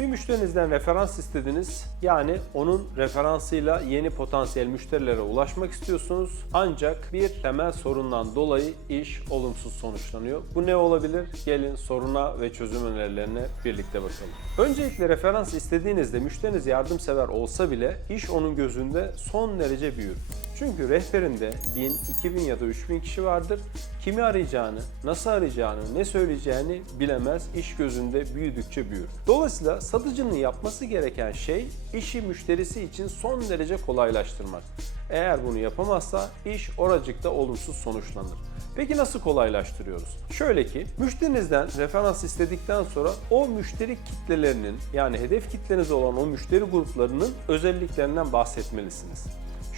Bir müşterinizden referans istediniz. Yani onun referansıyla yeni potansiyel müşterilere ulaşmak istiyorsunuz. Ancak bir temel sorundan dolayı iş olumsuz sonuçlanıyor. Bu ne olabilir? Gelin soruna ve çözüm önerilerine birlikte bakalım. Öncelikle referans istediğinizde müşteriniz yardımsever olsa bile iş onun gözünde son derece büyür. Çünkü rehberinde 1000, 2000 ya da 3000 kişi vardır. Kimi arayacağını, nasıl arayacağını, ne söyleyeceğini bilemez. İş gözünde büyüdükçe büyür. Dolayısıyla satıcının yapması gereken şey işi müşterisi için son derece kolaylaştırmak. Eğer bunu yapamazsa iş oracıkta olumsuz sonuçlanır. Peki nasıl kolaylaştırıyoruz? Şöyle ki müşterinizden referans istedikten sonra o müşteri kitlelerinin yani hedef kitleniz olan o müşteri gruplarının özelliklerinden bahsetmelisiniz.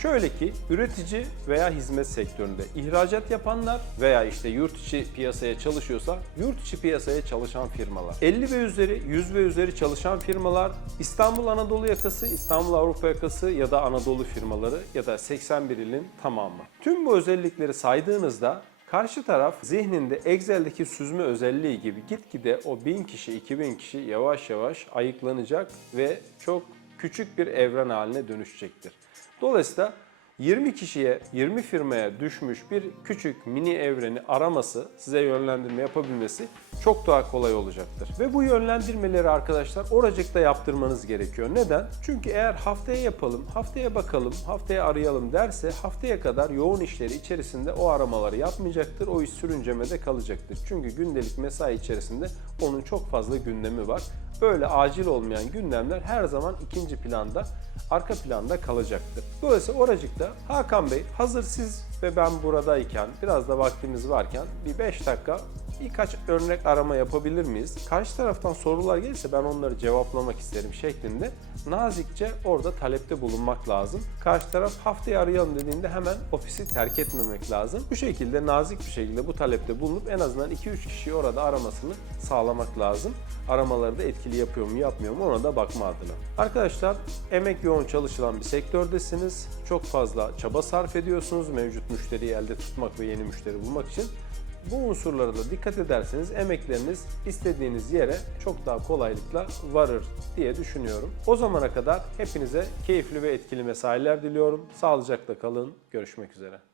Şöyle ki üretici veya hizmet sektöründe ihracat yapanlar veya işte yurt içi piyasaya çalışıyorsa yurt içi piyasaya çalışan firmalar. 50 ve üzeri, 100 ve üzeri çalışan firmalar, İstanbul Anadolu yakası, İstanbul Avrupa yakası ya da Anadolu firmaları ya da 81 ilin tamamı. Tüm bu özellikleri saydığınızda Karşı taraf zihninde Excel'deki süzme özelliği gibi gitgide o 1000 kişi, 2000 kişi yavaş yavaş ayıklanacak ve çok küçük bir evren haline dönüşecektir. Dolayısıyla 20 kişiye, 20 firmaya düşmüş bir küçük mini evreni araması, size yönlendirme yapabilmesi çok daha kolay olacaktır. Ve bu yönlendirmeleri arkadaşlar oracıkta yaptırmanız gerekiyor. Neden? Çünkü eğer haftaya yapalım, haftaya bakalım, haftaya arayalım derse haftaya kadar yoğun işleri içerisinde o aramaları yapmayacaktır. O iş sürüncemede kalacaktır. Çünkü gündelik mesai içerisinde onun çok fazla gündemi var. Böyle acil olmayan gündemler her zaman ikinci planda, arka planda kalacaktır. Dolayısıyla oracıkta Hakan Bey hazır siz ve ben buradayken, biraz da vaktimiz varken bir 5 dakika birkaç örnek arama yapabilir miyiz? Karşı taraftan sorular gelirse ben onları cevaplamak isterim şeklinde nazikçe orada talepte bulunmak lazım. Karşı taraf haftaya arayalım dediğinde hemen ofisi terk etmemek lazım. Bu şekilde nazik bir şekilde bu talepte bulunup en azından 2-3 kişiyi orada aramasını sağlamak lazım. Aramaları da etkili yapıyor mu yapmıyor mu ona da bakma adına. Arkadaşlar emek yoğun çalışılan bir sektördesiniz. Çok fazla çaba sarf ediyorsunuz mevcut müşteriyi elde tutmak ve yeni müşteri bulmak için. Bu unsurlara da dikkat ederseniz emekleriniz istediğiniz yere çok daha kolaylıkla varır diye düşünüyorum. O zamana kadar hepinize keyifli ve etkili mesailer diliyorum. Sağlıcakla kalın. Görüşmek üzere.